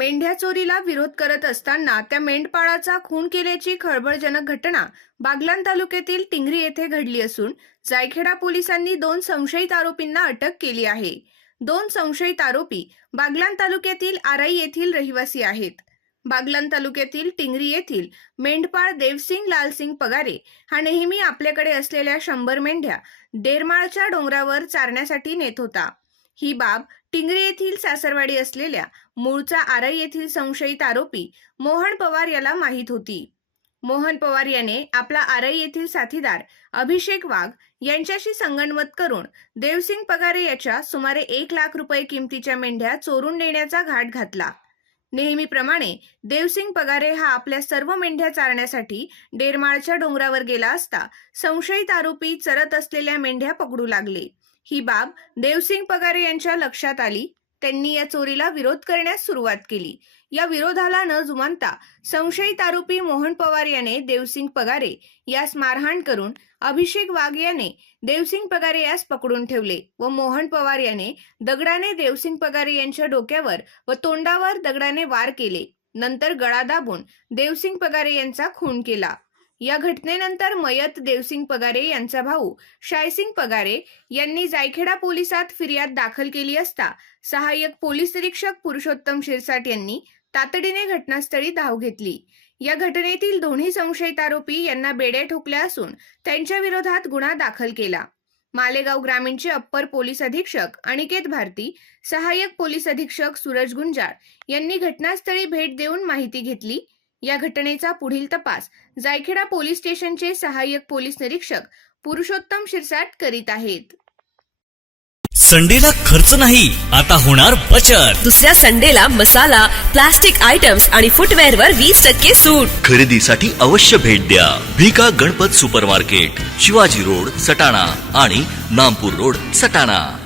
मेंढ्या चोरीला विरोध करत असताना त्या मेंढपाळाचा खून केल्याची खळबळजनक घटना बागलान तालुक्यातील टिंगरी येथे घडली असून जायखेडा पोलिसांनी दोन संशयित आरोपींना अटक केली आहे. दोन संशयित आरोपी बागलान तालुक्यातील आराई येथील रहिवासी आहेत. बागलान तालुक्यातील टिंगरी येथील मेंढपाळ देवसिंग लालसिंग पगारे हा नेहमी आपल्याकडे असलेल्या शंभर मेंढ्या डेरमाळच्या डोंगरावर चारण्यासाठी नेत होता. ही बाब टिंगरे येथील सासरवाडी असलेल्या मूळचा आरई येथील संशयित आरोपी मोहन पवार याला माहीत होती. मोहन पवार याने आपला आरई येथील साथीदार अभिषेक वाघ यांच्याशी संगणमत करून देवसिंग पगारे याच्या सुमारे एक लाख रुपये किमतीच्या मेंढ्या चोरून नेण्याचा घाट घातला. नेहमीप्रमाणे देवसिंग पगारे हा आपल्या सर्व मेंढ्या चारण्यासाठी डेरमाळच्या डोंगरावर गेला असता संशयित आरोपी चरत असलेल्या मेंढ्या पकडू लागले. ही बाब देवसिंग पगारे यांच्या लक्षात आली. त्यांनी या चोरीला विरोध करण्यास सुरुवात केली. या विरोधाला न जुमानता संशयित आरोपी मोहन पवार याने देवसिंग पगारे यास मारहाण करून अभिषेक वाघ याने देवसिंग पगारे यास पकडून ठेवले व मोहन पवार याने दगडाने देवसिंग पगारे यांच्या डोक्यावर व तोंडावर दगडाने वार केले. नंतर गळा दाबून देवसिंग पगारे यांचा खून केला. या घटनेनंतर मयत देवसिंग पगारे यांचा भाऊ शायसिंग पगारे यांनी जायखेडा पोलिसात फिर्याद दाखल केली असता सहाय्यक पोलीस निरीक्षक पुरुषोत्तम शिरसाट यांनी तातडीने घटनास्थळी धाव घेतली. या घटनेतील दोन्ही संशयित आरोपी यांना बेड्या ठोकल्या असून त्यांच्या विरोधात गुन्हा दाखल केला. मालेगाव ग्रामीणचे अप्पर पोलीस अधीक्षक अनिकेत भारती सहाय्यक पोलीस अधीक्षक सूरज गुंजाळ यांनी घटनास्थळी भेट देऊन माहिती घेतली. या घटनेचा पुढील तपास जायखेडा पोलीस स्टेशनचे सहाय्यक पोलीस निरीक्षक पुरुषोत्तम शिरसाट करीत आहेत. संडेला खर्च नाही आता होणार बचत. दुसऱ्या संडेला मसाला प्लास्टिक आयटम्स आणि फुटवेअर वर वीस टक्के सूट. खरेदीसाठी अवश्य भेट द्या. Bhika Ganpat super market Shivaji road Satana आणि नामपूर रोड सटाणा.